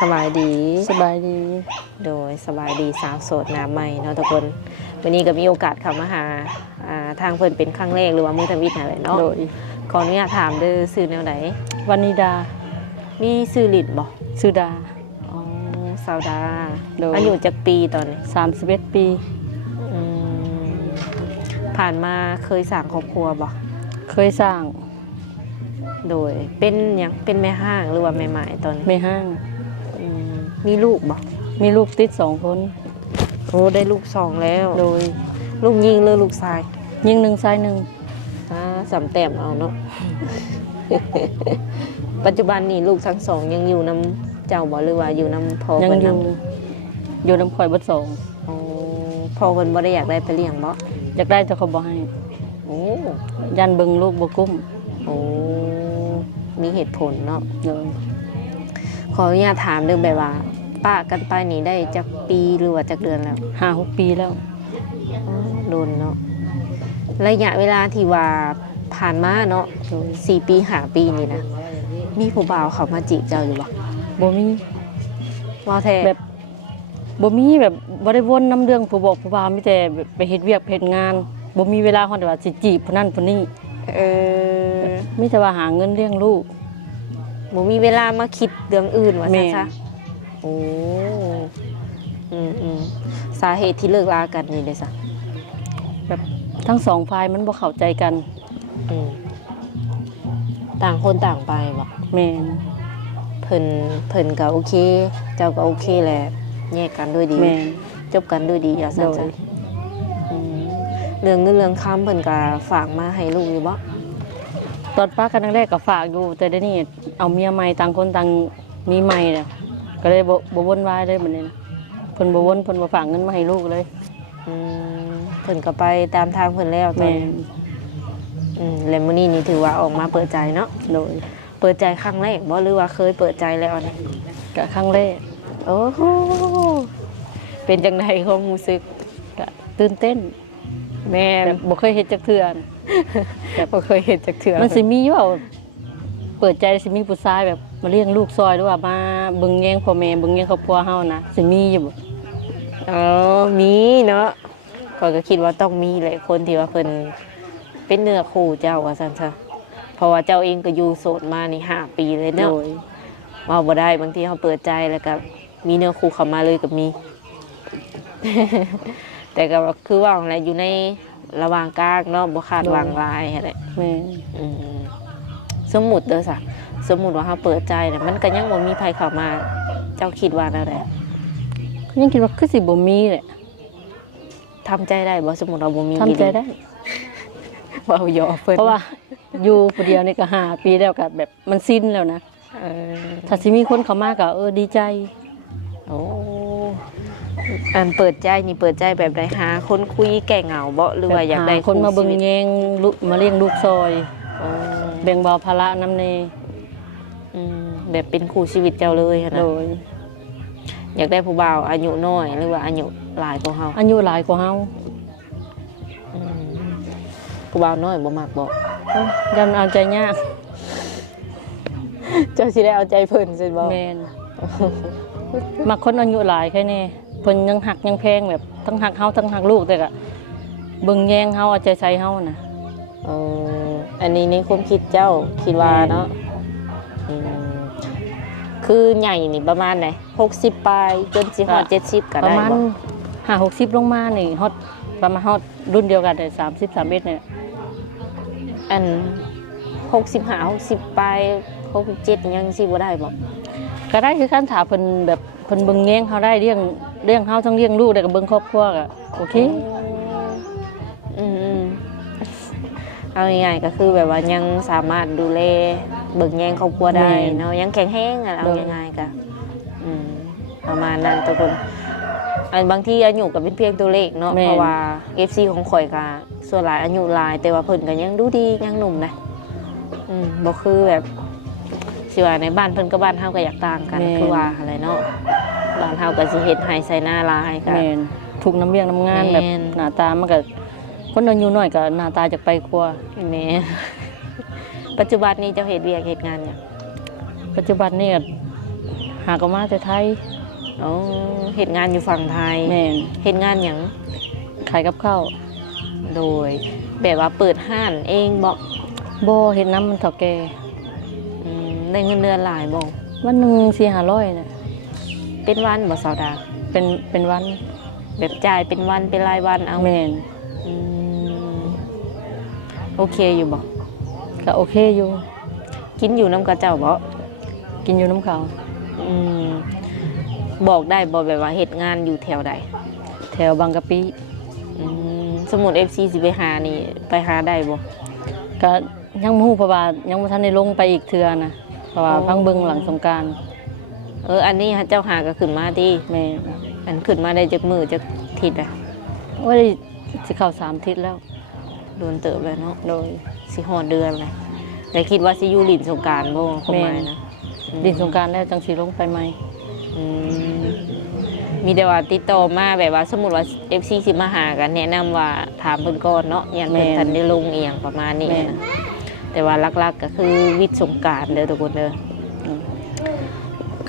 สบายดี สบายดีโดยสบายดีสาวโสดหน้าใหม่เนาะทุกคนวันนี้ก็มีโอกาสเข้ามาหาทางเพิ่นเป็นครั้งแรกหรือว่ามือทวิตอะไรเนาะโดยขออนุญาตถามเด้อซื้อแนวไหนวานิดามีซื้อลิดบ่สุดาอ๋อสาวดาโดยอายุจักปีตอนนี้31 ปีอืมผ่านมาเคยสร้างครอบครัวบ่เคยสร้าง โดยเป็นหยังเป็นแม่ห้างหรือว่าแม่หมายตอนนี้ไม่ห้าง มีลูกบ่มีลูกติด2 คนโอ้ได้ลูก2แล้วโดยลูกยิงหรือลูกชายยิง1ชาย1สำแต้มเอาเนาะ ปัจจุบันนี่ลูกทั้งสองยังอยู่น้ำเจ้าบ่หรือว่าอยู่น้ำพ่อยังเพิ่นอยู่น้ำข่อยเบิด2อ๋อพ่อเพิ่นบ่ได้อยากได้ไปเลี้ยงบ่อยากได้แต่เขาบ่ให้โอ้ยันเบิ่งลูกบ่กุ้มโอ้มีเหตุผลเนาะโดยขออนุญาตถามเรื่องแบบว่าป้ากันไปนี่ได้จักปีหรือว่าจักเดือนแล้ว 5-6 ปีแล้วโดนเนาะระยะเวลาที่ว่าผ่านมาเนาะ4 ปี5 ปีนี่นะมีผู้บ่าวเขามาจีบเจ้าอยู่บ่บ่มีว่าแท้แบบบ่มีแบบบ่ได้วนน้ำเรื่องผู้บอกผู้บ่าวมีแต่ไปเฮ็ดเวียกเฮ็ดงานบ่มีเวลาฮอดว่าสิจีบผู้นั้นผู้นี้มีแต่ว่าหาเงินเลี้ยงลูกบ่มีเวลามาคิดเรื่องอื่นว่าซั่นซะโอ้สาเหตุที่เลิกลากันนี่ได้ซะแบบทั้ง2ฝ่ายมันบ่เข้าใจกันต่างคนต่างไปบ่แม่นเพิ่นก็โอเคเจ้าก็โอเคแหละแยกกันด้วยดีแม่นจบกันด้วยดีว่าซั่นซะเรื่องเงินเรื่องค้ำเพิ่นก็ฝากมาให้ลูกอยู่บ่ตอนป้ากันครั้งแรกก็ฝากอยู่แต่เดี๋ยวนี้เอาเมียใหม่ต่างคนต่างมีใหม่แล้วก็เลยบ่วนวายเลยบัดนี้นะเพิ่นบ่วนเพิ่นบ่ฝากเงินมาให้ลูกเลยเพิ่นก็ไปตามทางเพิ่นแล้วตอนนี้แล้วมื้อนี้นี่ถือว่าออกมาเปิดใจเนาะโดยเปิดใจครั้งแรกบ่หรือว่าเคยเปิดใจแล้วนี่ก็ครั้งแรกโอ้โหเป็นจังได๋ความรู้สึกก็ตื่นเต้นแม่บ่เคยเฮ็ดจักเทื่อแบบบ่เคยเฮ็ดจักเทื่อมันสิมีอยู่เปิดใจสิมีผู้ชายแบบมาเลี้ยงลูกซอยหรือว่ามาเบิ่งแยงพ่อแม่เบิ่งแยงครอบครัวเฮานะสิมีอยู่บ่มีเนาะข้อยก็คิดว่าต้องมีแหละคนที่ว่าเพิ่นเป็นเนื้อคู่เจ้าว่าซั่นซะเพราะว่าเจ้าเองก็อยู่โสดมานี่5 ปีเลยเนาะว่าบ่ได้บางทีเฮาเปิดใจแล้วก็มีเนื้อคู่เข้ามาเลยก็มี แต่ก็คือว่าอะไรอยู่ในระหว่างกลางเนาะบ่คาดหวังหลายแหละแม่สมมุติเด้อซะสมมุติว่าเฮาเปิดใจน่ะมันก็ยังบ่มีไผเข้ามาเจ้าคิดว่าแนวใดยังคิดว่าคือสิบ่มีแหละทำใจได้บ่สมมุติว่าบ่มีทำใจได้เว้าย่อเพิ่นเพราะว่าอยู่ผู้เดียวนี่ก็5 ปีแล้วก็แบบมันสิ้นแล้วนะถ้าสิมีคนเข้ามาก็ดีใจโอ้อันเปิดใจนี่เปิดใจแบบใดหาคนคุยแก้เหงาบ่หรือว่าอยากได้คนมาเบิ่งแยงลูกมาเลี้ยงลูกซอยแบ่งเบาภาระนำแน่แบบเป็นคู่ชีวิตเจ้าเลยนะโดยอยากได้ผู้บ่าวอายุน้อยหรือว่าอายุหลายกว่าเฮาอายุหลายกว่าเฮาผู้บ่าวน้อยบ่มักบ่ยันเอาใจยากเจ้าสิได้เอาใจเพิ่นซิบ่แม่นมักคนอายุหลายแค่นี้เพิ่นยังหักยังแพงแบบทั้งหักเฮาทั้งหักลูกแต่ก็เบิ่งแยงเฮาเอาใจใส่เฮานะอันนี้ในความคิดเจ้าคิดว่าเนาะคือใหญ่นี่ประมาณไหน60ปลายจนสิฮอด70ก็ได้บ่ประมาณ50-60ลงมานี่ฮอดประมาณฮอดรุ่นเดียวกันได้30-31เนี่ยอัน65-60ปลาย67ยังสิบ่ได้บ่ก็ได้คือการถามเพิ่นแบบเพิ่นเบิ่งแยงเฮาได้เลี้ยงเฮาทั้งเลี้ยงลูกได้ก็เบิ่งครอบครัวก็โอเคเอาง่ายๆก็คือแบบว่ายังสามารถดูแลเบิ่งแยงครอบครัวได้เนาะยังแข็งแรงเอาง่ายๆก็ประมาณนั้นทุกคนอันบางที่อายุก็เป็นเพียงตัวเลขเนาะเพราะว่า FC ของข่อยก็ส่วนหลายอายุหลายแต่ว่าเพิ่นก็ยังดูดียังหนุ่มนะบ่คือแบบสิว่าในบ้านเพิ่นกับบ้านเฮาก็อยากต่างกันคือว่าอะไรเนาะบ้านเฮาก็สิเฮ็ดให้ใส่หน้าลายก็ถูกน้ำเลี้ยงน้ำงานแบบหน้าตามันก็คนอายุน้อยก็หน้าตาจากไปครัวแม่ปัจจุบันนี้เจ้าเฮ็ดเวียกเฮ็ดงานหยัง ปัจจุบันนี่ หาก็มาแต่ไทย อ๋อเฮ็ดงานอยู่ฝั่งไทย แม่น เฮ็ดงานหยัง ขายกับข้าว โดยแบบว่าเปิดห้านเองบ่ บ่เฮ็ดน้ำมันเฒ่าแก่ ได้เงินเดือนหลายบ่ วันหนึง4-500น่ะ เป็นวันบ่สาวดา เป็นวัน แบบจ่ายเป็นวันเป็นรายวันเอา แม่น อืมโอเคอยู่บ่ ก็โอเคอยู่ กินอยู่น้ำกระเจ้าบ่ กินอยู่น้ำเขา อืมบอกได้บ่แบบว่าเฮ็ดงานอยู่แถวใด แถวบางกะปิ สมมุติ FC สิไปหานี่ไปหาได้บ่ ก็ยังบ่ฮู้เพราะว่ายังบ่ทันได้ลงไปอีกเทื่อนะเพราะว่าพังเบิ่งหลังสงกรานต์ อันนี้เจ้าหาก็ขึ้นมาติ แม่ อันขึ้นมาได้จักมื้อจักทิศอ่ะ โอ้ยสิเข้า3ทิศแล้ว โดนเติบแล้วเนาะ โดย สิฮอดเดือนเลยแต่คิดว่าสิอยู่ลิ้นสงกรานต์บ่คง แม่ ไม่นะ ดินสงกรานต์แล้วจังสิลงไปใหม่ อืมมีแต่ว่าติดต่อมาแบบว่าสมมุติว่า FC สิมาหากันแนะนำว่าถามเพิ่นก่อนเนาะอย่างเพิ่นทันได้ลงเอียงประมาณนี้นะแต่ว่าหลักๆก็คือวิทย์สงกรานต์เด้อทุกคนเด้อ อืม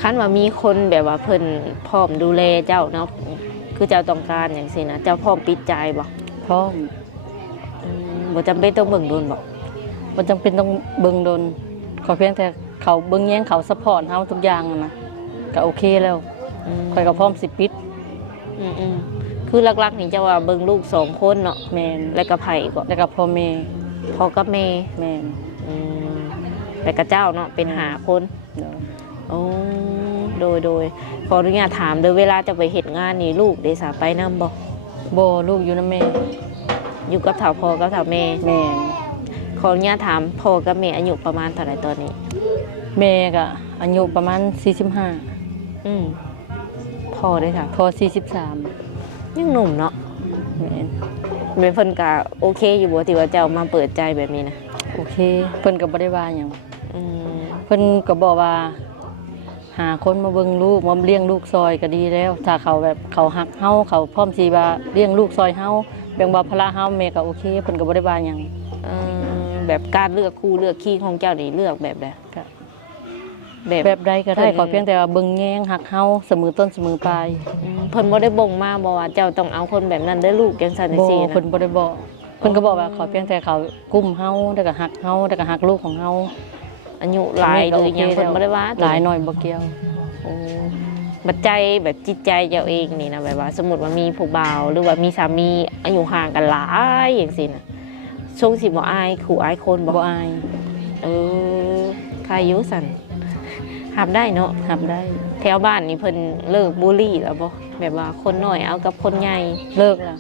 คันว่ามีคนแบบว่าเพิ่นพร้อมดูแลเจ้าเนาะคือเจ้าต้องการอย่างสินะเจ้าพร้อมปิดใจบ่ พร้อม บ่จำเป็นต้องเบิ่งโดนบ่ บ่จำเป็นต้องเบิ่งโดนขอเพียงแต่เขาเบิ่งแย่งเขาซัพพอร์ตเฮาทุกอย่างน่ะนะก็โอเคแล้วข่อยก็พร้อมสิปิด อืมคือหลักๆนี่เจ้าว่าเบิ่งลูก2คนเนาะ แม่น แล้วก็ไผก็ แล้วก็พ่อแม่ พ่อกับแม่ แม่น แล้วก็เจ้าเนาะเป็น5คน เนาะ โอ้โดยขออนุญาตถามเด้อเวลาจะไปเฮ็ดงานนี่ลูกได้สาไปนำบ่ บ่ลูกอยู่นำแม่ อยู่กับเฒ่าพ่อกับเฒ่าแม่ แม่น ขออนุญาตถามพ่อกับแม่อายุประมาณเท่าไหร่ตอนนี้ แม่ก็อายุประมาณ45 อืมพ่อได้ค่ะ พอ43 ยังหนุ่มเนาะ แม่น เป็นเพิ่นก็โอเคอยู่บ่ที่ว่าเจ้ามาเปิดใจแบบนี้นะ โอเคเพิ่นก็บ่ได้ว่าหยัง อืม เพิ่นก็บอกว่า หาคนมาเบิ่งลูกมาเลี้ยงลูกซอยก็ดีแล้ว ถ้าเขาแบบเขาฮักเฮาเขาพร้อมสิว่าเลี้ยงลูกซอยเฮาแบ่งเบาภาระเฮาแม่ก็โอเคเพิ่นก็บ่ได้ว่าหยัง แบบการเลือกคู่เลือกขี้ของเจ้านี่เลือกแบบใด ก็ แบบ แบบใดก็ได้ เพิ่น ขอเพียงแต่ว่าเบิ่งแยงฮักเฮาเสมอต้นเสมอปลาย เพิ่นบ่ได้บ่งมาบ่ว่าเจ้าต้องเอาคนแบบนั้นได้อลูกจังซั่นจัง บ่ ซี่นะ เพิ่นบ่ได้บอกเพิ่นก็บอกว่าขอเพียงแต่เขากุ้มเฮาแล้วก็ฮักเฮาแล้วก็ฮักลูกของเฮา อายุหลายหรือหยังเพิ่นบ่ได้ว่า หลายหน่อยบ่เกี่ยว โอ้บัดใจแบบจิตใจเจ้าเองนี่นะแบบว่า สมมุติว่ามีผู้บ่าวหรือว่ามีสามีอายุห่างกันหลายจังซี่นะทรงสิบ่อายขู่อายคนบ่ บ่อาย ใครอยู่สั่นหับได้เนาะ รับได้ แถวบ้านนี่เพิ่นเลิกบูลลี่แล้วบ่แบบว่าคนน้อยเอากับคนใหญ่ เลิกแล้ว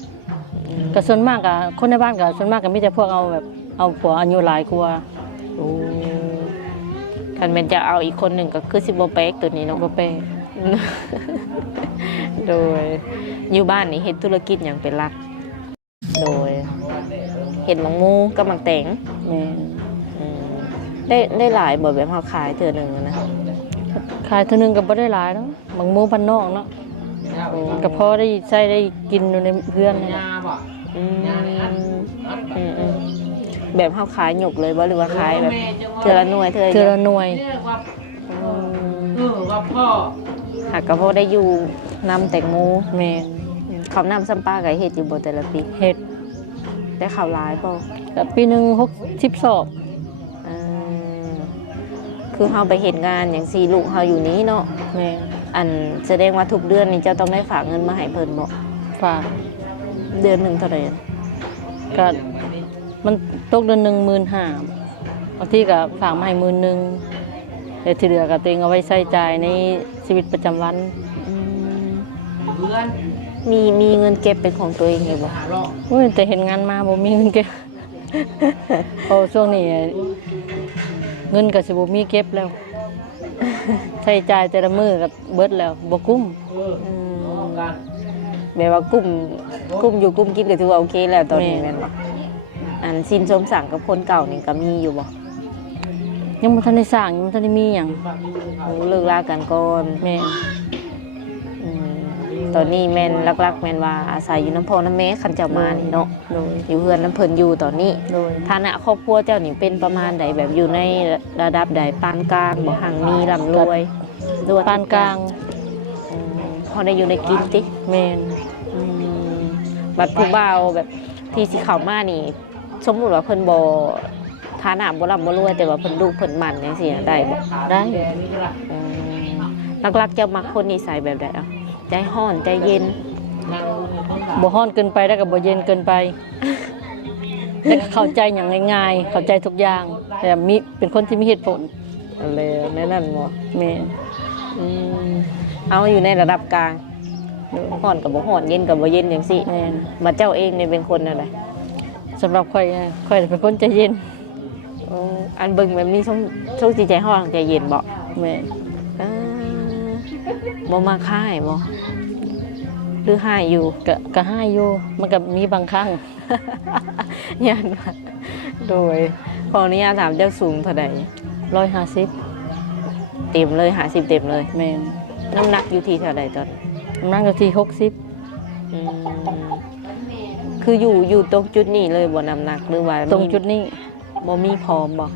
ก็ส่วนมากก็คนในบ้านก็ส่วนมากก็มีแต่พวกเอาแบบเอาผัวอายุหลายกว่า โอ้คันแม่นจะเอาอีกคนหนึงก็คือสิบ่แปลกตัวนี้เนาะ บ่แปล โดยอยู่บ้านนี่เฮ็ดธุรกิจหยังเป็นหลัก โดยเฮ็ดหมักหมูกับหมักแตง แม่น อืมได้หลายบ่แบบเฮาขายเทื่อหนึงอะนะ ขายเท่านึงก็บ่ได้หลายเนาะบางหมู่บ้านนอกเนาะก็พอได้ใช้ได้กินอยู่ในเพื่อนนี่แหละ อืมอืมแบบเฮาขายหยกเลยบ่หรือว่าขายแบบเทื่อละหน่วยเทื่อ เทื่อละหน่วย ว่าพ่อ หากก็พอได้อยู่นำแตงโม แม่น ข้าวนำซ้ำปลาก็เฮ็ดอยู่บ่แต่ละปี เฮ็ด ได้ข้าวหลายบ่ ก็ปีหนึง60สอบ เออคือเฮาไปเฮ็ดงานหยังซี่ลูกเฮาอยู่นี้เนาะ แม่น อันแสดงว่าทุกเดือนนี่เจ้าต้องได้ฝากเงินมาให้เพิ่นบ่ ฝาก เดือนหนึงเท่าไหร่อะ ก็มันตกเดือนหนึง15,000บางทีก็ฝากมาให้10,000แต่ที่เหลือก็ตัวเองเอาไว้ใช้จ่ายในชีวิตประจำวัน อืม เพื่อน มีเงินเก็บเป็นของตัวเองอยู่บ่ หาเลาะ โอ้ยแต่เห็นงานมาบ่มีเงินเก็บ เพราะช่วงนี้เงินก็สิบ่มีเก็บแล้ว ใช้จ่ายแต่ละมื้อก็เบิดแล้วบ่กุ้ม กัน แบบว่ากุ้มอยู่กุ้มกินก็ถือว่าโอเคแล้วตอนนี้แม่นบ่อันสินสมสั่งกับคนเก่านี่ก็มีอยู่บ่ ยังบ่ทันได้สร้างยังบ่ทันได้มีหยัง โอ้เลิกลากันก่อน แม่น อืมตอนนี้แม่นหลักๆแม่นว่าอาศัยอยู่น้ำพ่อน้ำแม่คันเจ้ามานี่เนาะ โดย อยู่เฮือนน้ำเพิ่นอยู่ตอนนี้ โดย ฐานะครอบครัวเจ้านี่เป็นประมาณใดแบบอยู่ในระดับใดปานกลางบ่ห่างมีร่ำรวย ดูว่ ปานกลาง พอได้อยู่ในกินติ แม่น อืมบัดผู้บ่าวแบบที่สิเข้ามานี่ สมมุติว่าเพิ่นบ่ฐานะบ่ร่ำบ่รวยแต่ว่าเพิ่นลูกเพิ่นมันจังซี่น่ะได้บ่ ได้ อืมหลักๆเจ้ามักคนนิสัยแบบใดอ่ะใจร้อนใจเย็น บ่ฮ้อนเกินไปแล้วก็บ่เย็นเกินไปแล้วก็เข้าใจอย่างง่ายๆเข้าใจทุกอย่างแต่มีเป็นคนที่มีเหตุผล อะไรแน่นั่นบ่ แม่น อืมเอาอยู่ในระดับกลางร้อนกับบ่ร้อนเย็นกับบ่เย็นจังซี่ แม่น บัดเจ้าเองนี่เป็นคนอะไร สำหรับข่อยนะข่อยเป็นคนใจเย็น อันเบิ่งแบบนี้ช่วงจิตใจร้อนใจเย็นบ่ แม่น อ่าบ่มาค่ายบ่หรือให้อยู่ ก็ให้อยู่มันก็มีบางครั้ง ยันว่าโดยขออนุญาตถามเจ้าสูงเท่าใด 150 เต็มเลย50เต็มเลย แม่น น้ำหนักอยู่ที่เท่าใดตอน น้ำหนักอยู่ที่ อืมคืออยู่ตรงจุดนี้เลยบ่น้ำหนักหรือว่า 60ตรงจุดนี้ บ่มีพร้อมบ่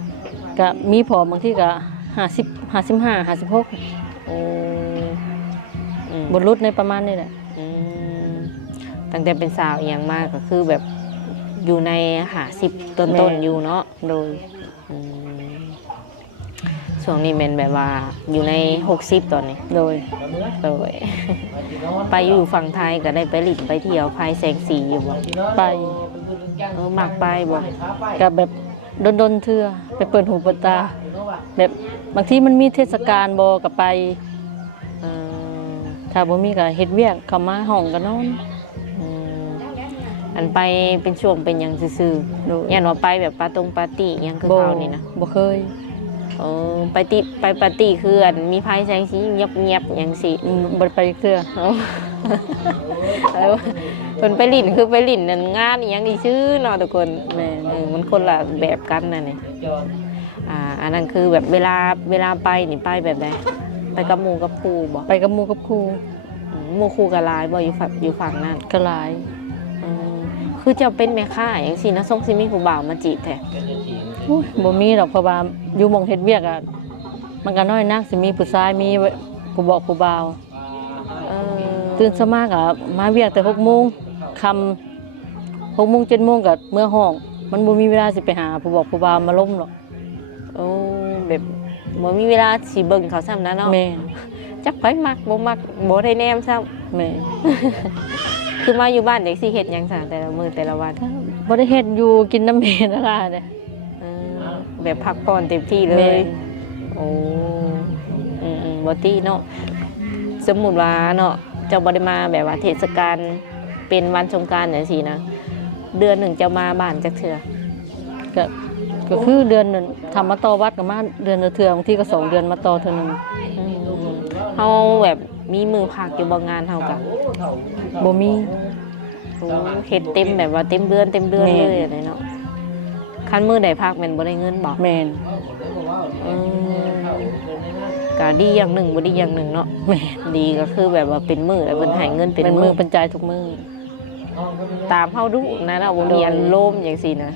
ก็มีผอมบางที่ก็50 55 56 โอ้อืม บนรุดในประมาณนี้แหละ อืมตั้งแต่เป็นสาวอหย่างมากก็คือแบบอยู่ใน50ต้นๆอยู่เนาะ โดย อืมช่วงนี้เป็นแบบว่าอยู่ใน60ตอนนี้ โดย โดย ไปอยู่ฝั่งไทยก็ได้ไปหลินไปเที่ยวภายแสงสีอยู่บ่ ไป มักไปบ่ กับแบบดนๆเทื่อไปเปิดหูเปิดตา แบบบางทีมันมีเทศกาลบ่ก็ไป เอ่อ ถ้าบ่มีก็เฮ็ดเวียกเข้ามาห้องก็นอน อืมอันไปเป็นช่วงเป็นหยังซื่อ โดย ๆยันว่าไปแบบปาร์ตี้หยังคือ บ่ เขานี่นะ บ่เคย ไปปาร์ตี้คืออันมีไพ่แสงสีเงียบๆอย่างสิ บ่ได้ไปเทื่อ แล้วเพิ่นไปลิ่นคือไปลิ่นนั่นงานอหยังนี่ชื่อเนาะทุกคน แม่น มันคนละแบบกันน่ะนี่อันนั้นคือแบบเวลาไปนี่ไปแบบใดไปกับหมู่กับครูบ่ ไปกับหมู่กับครู หมู่ครูก็หลายบ่อยู่ฝั่งนั้น ก็หลาย อืมคือเจ้าเป็นแม่ค้าจังซี่นะส่งสิมีผู้บ่าวมาจีบแท้ อุ๊ยบ่มีดอกเพราะว่าอยู่หม่องเฮ็ดเวียกอ่ะมันก็น้อยนักสิมีผู้ชายมีผู้บอกผู้บ่าว เออ ตื่นสมากอ่ะมาเวียกแต่6 โมงค่ำ6 โมง 7 โมงก็เมื่อห้อง มันบ่มีเวลาสิไปหาผู้บอกผู้บ่าวมาล้มหรอก โอ้แบบบ่มีเวลาสิเบิ่งเขาซ้ำนะเนาะ แม่ จักไผมักบ่มักบ่ได้แนมซ้ำ แม่ คือมาอยู่บ้านเด็กสิเฮ็ดหยังซะแต่ละมื้อแต่ละวัน บ่ได้เฮ็ดอยู่กินน้ำแม่นั่นล่ะเด้ เออแบบพักผ่อนเต็มที่เล แม่ ย โอ้บ่ตีเนาะสมมุติว่าเนาะเจ้าบ่ได้มาแบบว่าเทศกาลเป็นวันสงกรานต์จังซี่นะเดือนหนึ่งเจ้ามาบ้านจักเทื่อ ก็ก็คือเดือนนึงทำมาต่อวัดก็มาเดือนละเทื่อบางทีก็2 เดือนมาต่อเทื่อนึง อืมเฮาแบบมีมือพักอยู่บ่งานเฮาก็ บ่มี โอ้เฮ็ดเต็มแบบว่าเต็มเดือนเลยอะไรเนาะคันมื้อใดพักแม่นบ่ได้เงินบ่ แม่น ก็ดีอย่างหนึ่งบ่ดีอย่างหนึ่งเนาะ แม่น ดีก็คือแบบว่าเป็นมื้อแล้วเพิ่นให้เงินเป็น เป็น มื้ มื อ อเป็นใจายทุกมือ ตามเฮาดุนะเนาะบ่มีอันโลมจังซี่นะ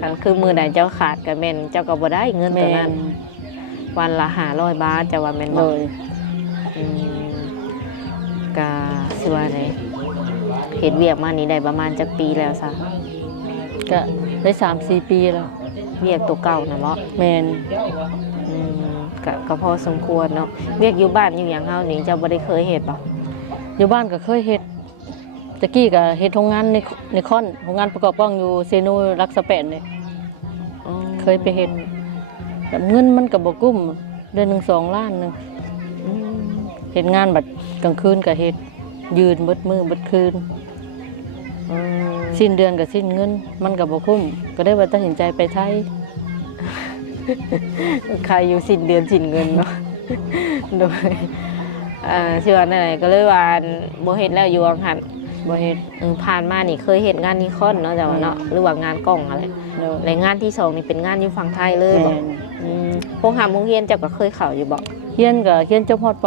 คันคือมื้อใดเจ้าขาดก็แม่นเจ้าก็บ่ได้เงิน แม่ ตัวนั้น น วันละ500 บาทจะว่าแม่น เล บ่ ย อืมก็สิว่าไดเฮ็ดเวียกมานี่ได้ประมาณจักปีแล้วซะ ก็ได้ 3-4 ปีแล้ว เวียกตัวเก่าน่ะเนาะ แม่น อืมก็พอสมควรเนาะเวียกอยู่บ้านอยู่หยังเฮานี่เจ้าบ่ได้เคยเฮ็ดบ่ อยู่บ้านก็เคยเฮ็ดตะกี้ก็เฮ็ดโรงงานในคอนโรงงานประกอบกล้องอยู่เซโนรักสะแปนนี่ อ๋อ เคยไปเฮ็ดแบบเงินมันก็บ่กุ้มเดือนหนึง2 ล้านหนึง อืม เฮ็ดงานบัดกลางคืนก็เฮ็ดยืนเบิดมื้อเบิดคืน อืม สิ้นเดือนก็สิ้นเงิน มันก็บ่คุ้มก็ได้ว่าตัดสินใจไปไทย ใครอยู่สิ้นเดือนสิ้นเงินเนาะ โดยชื่อว่านั่นแหละก็เลยว่าบ่เฮ็ดแล้วอยู่วังหัน บ่เฮ็ด ผ่านมานี่เคยเฮ็ดงานนิคอนเนาะแต่ว่าเนาะหรือว่างานกล้องอะไร เด้อ และงานที่สองนี่เป็นงานอยู่ฝั่งไทยเลยบ่ แม่น โรงหามโรงเรียนเจ้าก็เคยเข้าอยู่บ่ เฮียนก็เฮียนจบฮอดป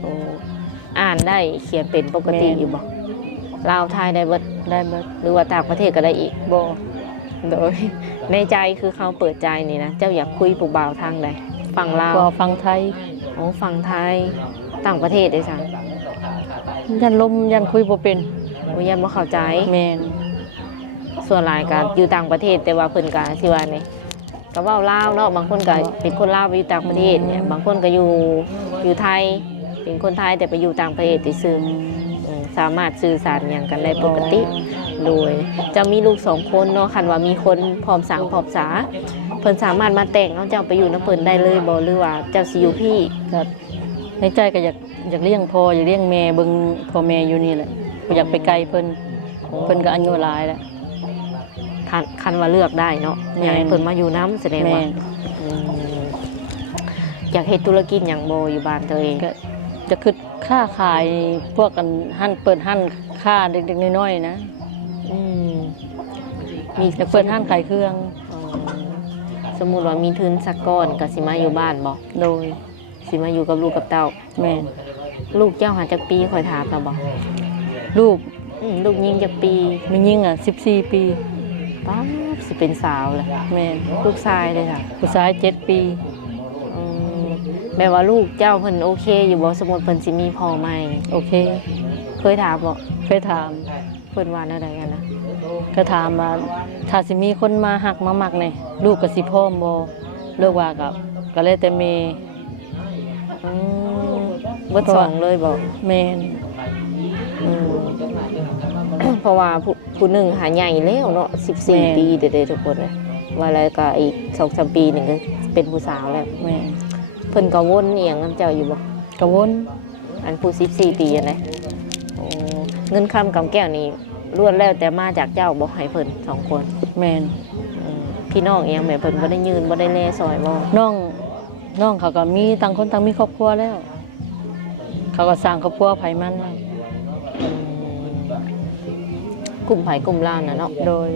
โอ้อ่านได้เขียนเป็นปกติอยู่บ่ลาวไทยได้เบิด .5 ได้เบิด หรือว่าต่างประเทศก็ได้อีก บ่ โดยในใจคือเขาเปิดใจนี่นะเจ้าอยากคุยผู้บ่าวทางใดฝั่งลาว ก็ฟังไทย ฟ โอ้ฝั่งไทยต่างประเทศได้สั่ง ยันลมยันคุยบ่เป็น โอ้ยันบ่เข้าใจ แม่น ส่วนหลายก็อยู่ต่างประเทศแต่ว่าเพิ่นก็สิว่านี่ก็เว้าลาวเนาะบางคนก็เป็นคนลาวไปอยู่ต่างประเทศเนี่ยบางคนก็อยู่ไทยเป็นคนไทยแต่ไปอยู่ต่างประเทศซื่อๆสามารถสื่อสารหยังกันได้ปกติโดยจะมีลูก2คนเนาะคันว่ามีคนพร้อมสังพร้อมษาเพิ่นสามารถมาแต่งเอาเจ้าไปอยู่นำเพิ่นได้เลยบ่หรือว่าเจ้าสิอยู่พี่ ก็ในใจก็อยากเลี้ยงพ่ออยากเลี้ยงแม่เบิ่งพ่อแม่อยู่นี่แหละบ่อยากไปไกลเพิ่นก็อายุหลายแล้ว คันว่าเลือกได้เนาะอยากให้เพิ่นมาอยู่น้ำแสดงว่า แม่น อยากเฮ็ดธุรกิจหยังบ่อยู่บ้านตัวเอง ก็จะคิดค่าขายพวกกันหั่นเปิดหั่นค่าเด็กๆน้อยๆนะ อืม จะเปิดหั่นขายเครื่อง อ๋อสมมุติว่ามีทุนสักก้อนก็สิมาอยู่บ้านบ่ โดย สิมาอยู่กับลูกกับเต้า แม่น ลูกเจ้าหาจักปีค่อยถามแล้วบ่ ลูก ลูกยิงจักปี มียิ่ง14 ปี ป๊าบสิเป็นสาวแล้ว แม่น ลูกชายเลยค่ะ ผู้ชาย7 ปี อืมแม่ว่าลูกเจ้าเพิ่นโอเคอยู่บ่สมมุติเพิ่นสิมีพ่อใหม่ โอเค เคยถามบ่ เคยถาม เพิ่นว่าแนวใดกันนะ ก็ถามว่าถ้าสิมีคนมาหักมามักนี่ลูกก็สิพร้อมบ่เลิกว่าก็เลยแต่แม่ อืมเบิดสองเลยบ่ แม่น อืม เพราะว่าผู้หนึ่งหาใหญ่แล้วเนาะ14 ปีเด็ดๆทุกคนเลยว่าแล้วก็อีก2-3 ปีหนึ่งก็เป็นผู้สาวแล้ว แม่น เพิ่นก็วนเอียงนำเจ้าอยู่บ่ กระวน อันผู้14 ปีอันไหนโอ้เงินคำกำแก้วนี่ล้วนแล้วแต่มาจากเจ้าบ่ให้เพิ่น2 คน แม่น พี่น้องเอียงแม่เพิ่นบ่ได้ยืนบ่ได้แลซอยบ่ น้องเขาก็มีต่างคนต่างมีครอบครัวแล้ว เขาก็สร้างครอบครัวไผมันแล้ว อืมกลุ่มไผกลุ่มลาวน่ะเนาะ โดย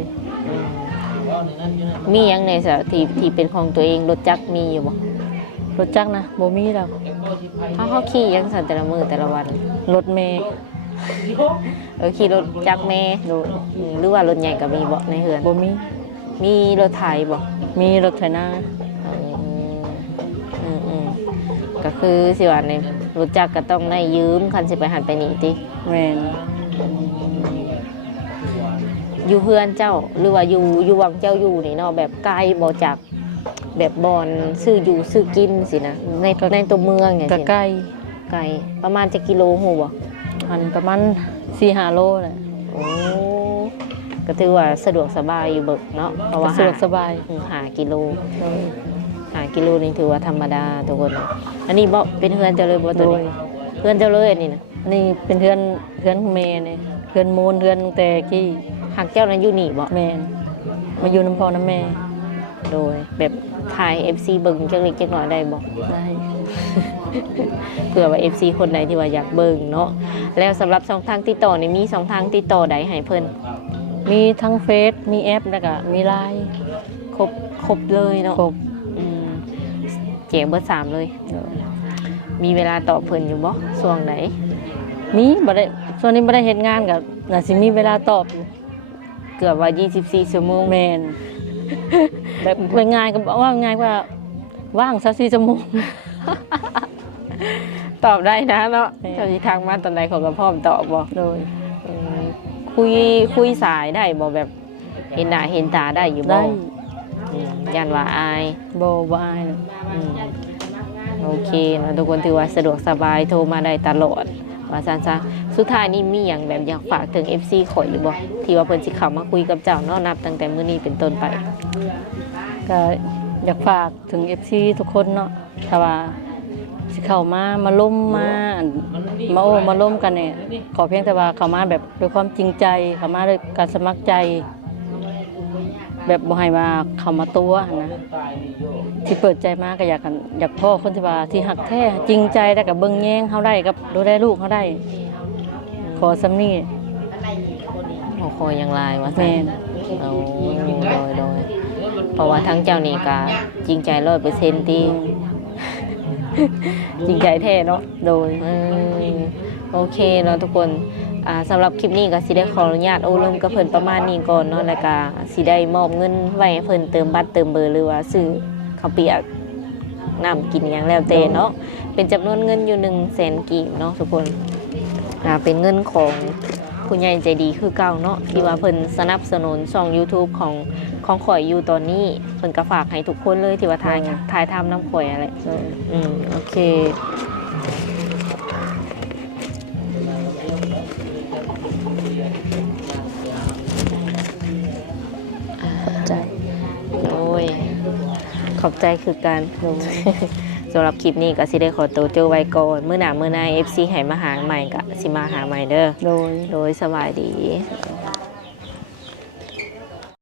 มีหยังในสถานที่เป็นของตัวเองรถจักรมีอยู่บ่ รถจักรนะบ่มีแล้ว เฮาขี่หยังสั่นแต่ละมื้อแต่ละวัน รถเมล์ ขี่รถจักรแม่ โดย หรือว่ารถใหญ่ก็มีบ่ในเฮือน บ่มี มีรถไถบ่ มีรถไถนา ก็คือสิว่าในรถจักรก็ต้องได้ยืมคันสิไปหันไปนี่ติ แม่น อยู่เฮือนเจ้าหรือว่าอยู่วังเจ้าอยู่นี่เนาะแบบไกลบ่จากแบบบอนซื้ออยู่ซื้อกินสินะในตัวเมืองไง ก็ใกล้ ไกลประมาณจะกิโลฮู้บ่ อันประมาณ 4-5 โลแหละ โอ้ก็ถือว่าสะดวกสบายอยู่เบิกเนาะเพราะว่า สะดวกสบาย หากิโล โดย หากิโลนี่ถือว่าธรรมดาทุกคนอันนี้บ่เป็นเฮือนเจ้าเลยบ่ตัว โดย นี้เฮือนเจ้าเลยอันนี้นะ นี่เป็นเพื่อนเมย์นี่เพื่อนมูลเพื่อนแต่กี้ หักเจ้านั้นอยู่นี่บ่ แม่นมาอยู่น้ำพ่อน้ำแม่ โดยแบบถ่าย FC เบิ่งจักเล็กจักน้อยได้บ่ ได้ เผื่อว่า FC คนใดที่ว่าอยากเบิ่งเนาะแล้วสำหรับช่องทางติดต่อนี่มีช่องทางติดต่อใดให้เพิ่น มีทั้งเฟซมีแอปแล้วก็มีไลน์ ครบเลยเนาะ ครบ อืมแจกเบอร์3เลย มีเวลาตอบเพิ่นอยู่บ่ช่วงไหน มีบ่ได้ส่วนนี้บ่ได้เฮ็ดงานก็น่าสิมีเวลาตอบอยู่ เกือบว่า24ชั่วโมง แม่น แบบเป็นงานก็บอกว่าง่ายกว่าว่าง24ชั่วโมง ตอบได้นะเนาะ แม่ เจ้าสิทางมาตอนใดเขาก็พร้อมตอบบ่ โดย อืมคุยสายได้บ่แบบเห็นหน้าเห็นตาได้อยู่บ่ ได้ ยันว่าอาย บ่อายนะ อืมโอเคนะทุกคนถือว่าสะดวกสบายโทรมาได้ตลอดว่าซั่นซะสุดท้ายนี่มีอย่างแบบอยากฝากถึง FC ข่อยอยู่บ่ที่ว่าเพิ่นสิเข้ามาคุยกับเจ้าเนาะนับตั้งแต่มื้อนี้เป็นต้นไป ก็อยากฝากถึง FC ทุกคนเนาะถ้าว่าสิเข้ามาล้มมาอั่นมาล้มกันเนี่ยขอเพียงแต่ว่าเข้ามาแบบด้วยความจริงใจเข้ามาด้วยการสมัครใจ แบบบ่ให้ว่าเข้ามาตัวหั้นนะที่เปิดใจมาก็อยากพ่อคนที่ว่าที่หักแท้จริงใจแล้วก็เบิ่งแยงเฮาได้กับดูแลลูกเฮาได้ ขอสำนี้ บ่คอยอย่างไรว่าซั่ แม่ น น เอาโดยเพราะว่าทั้งเจ้านี่ก็จริงใจ 100% ติจริงใจแท้เนาะ โดย โอเคเนาะทุกคนสำหรับคลิปนี้ก็สิได้ขออนุญาตโอ้ลมกับเพิ่นประมาณนี้ก่อนเนาะแล้วก็สิได้มอบเงินไว้ให้เพิ่นเติมบัตรเติมเบอร์หรือว่าซื้อข้าวเปียกน้ำกินอย่างแล้วแต่เนาะ เป็นจำนวนเงินอยู่100,000กีบเนาะทุกคนเป็นเงินของผู้ใหญ่ใจดีคือเก่าเนาะที่ว่าเพิ่นสนับสนุนช่อง YouTube ของข่อยอยู่ตอนนี้เพิ่นก็ฝากให้ทุกคนเลยที่ว่าถ่ายทำน้ำข่อยอะไรโอเคใจ โอ้ยขอบใจคือการ สำหรับคลิปนี้ก็สิได้ขอตัวเจอไว้ก่อนมื้อหน้า FC ให้มาหาใหม่ก็สิมาหาใหม่เด้อ โดย โดยสบายดี โ